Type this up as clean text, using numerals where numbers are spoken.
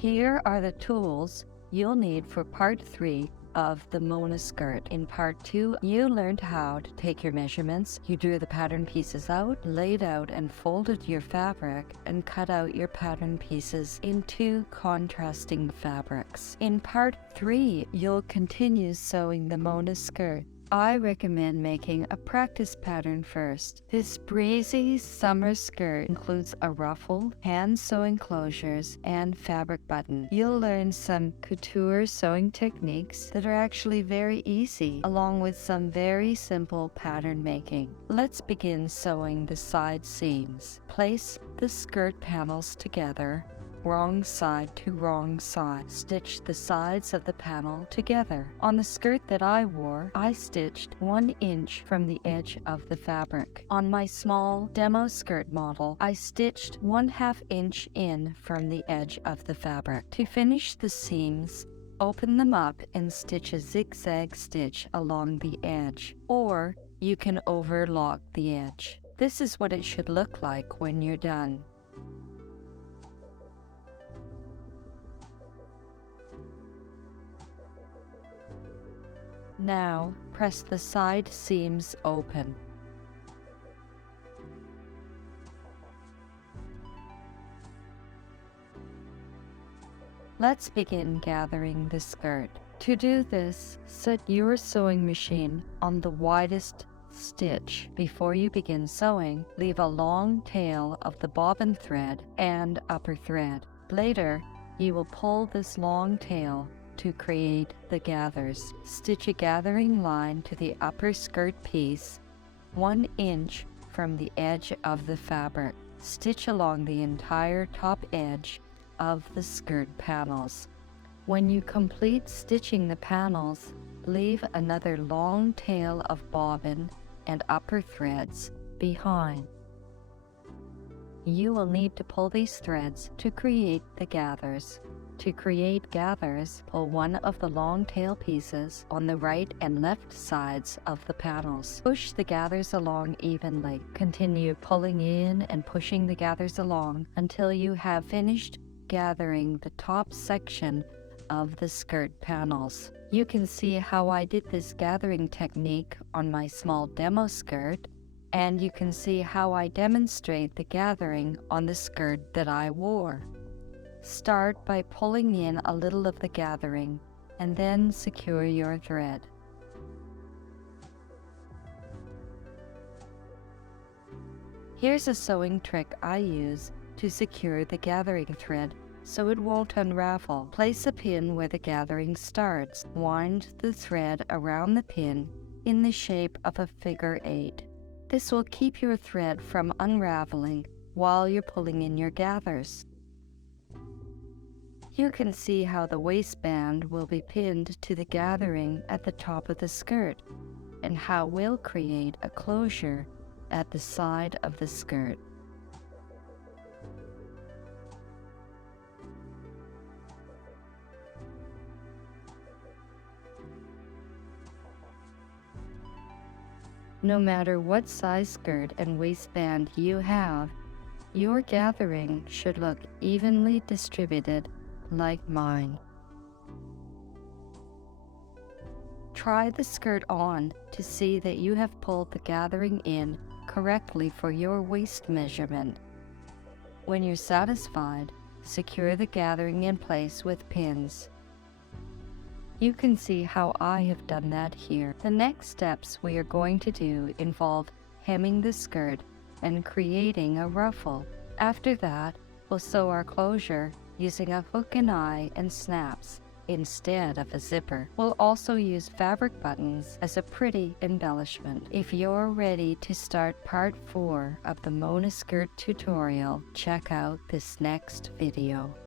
Here are the tools you'll need for part 3 of the Mona skirt. In part 2, you learned how to take your measurements, you drew the pattern pieces out, laid out and folded your fabric, and cut out your pattern pieces into contrasting fabrics. In part 3, you'll continue sewing the Mona skirt. I recommend making a practice pattern first. This breezy summer skirt includes a ruffle, hand sewing closures, and fabric button. You'll learn some couture sewing techniques that are actually very easy, along with some very simple pattern making. Let's begin sewing the side seams. Place the skirt panels together, wrong side to wrong side. Stitch the sides of the panel together. On the skirt that I wore, I stitched 1 inch from the edge of the fabric. On my small demo skirt model, I stitched 1/2 inch in from the edge of the fabric. To finish the seams, open them up and stitch a zigzag stitch along the edge, or you can overlock the edge. This is what it should look like when you're done. Now, press the side seams open. Let's begin gathering the skirt. To do this, set your sewing machine on the widest stitch. Before you begin sewing, leave a long tail of the bobbin thread and upper thread. Later, you will pull this long tail to create the gathers. Stitch a gathering line to the upper skirt piece 1 inch from the edge of the fabric. Stitch along the entire top edge of the skirt panels. When you complete stitching the panels, leave another long tail of bobbin and upper threads behind. You will need to pull these threads to create the gathers. To create gathers, pull one of the long tail pieces on the right and left sides of the panels. Push the gathers along evenly. Continue pulling in and pushing the gathers along until you have finished gathering the top section of the skirt panels. You can see how I did this gathering technique on my small demo skirt, and you can see how I demonstrate the gathering on the skirt that I wore. Start by pulling in a little of the gathering and then secure your thread. Here's a sewing trick I use to secure the gathering thread so it won't unravel. Place a pin where the gathering starts. Wind the thread around the pin in the shape of a figure 8. This will keep your thread from unraveling while you're pulling in your gathers. You can see how the waistband will be pinned to the gathering at the top of the skirt, and how we'll create a closure at the side of the skirt. No matter what size skirt and waistband you have, your gathering should look evenly distributed like mine. Try the skirt on to see that you have pulled the gathering in correctly for your waist measurement. When you're satisfied, secure the gathering in place with pins. You can see how I have done that here. The next steps we are going to do involve hemming the skirt and creating a ruffle. After that, we'll sew our closure using a hook and eye and snaps instead of a zipper. We'll also use fabric buttons as a pretty embellishment. If you're ready to start part 4 of the Mona skirt tutorial, check out this next video.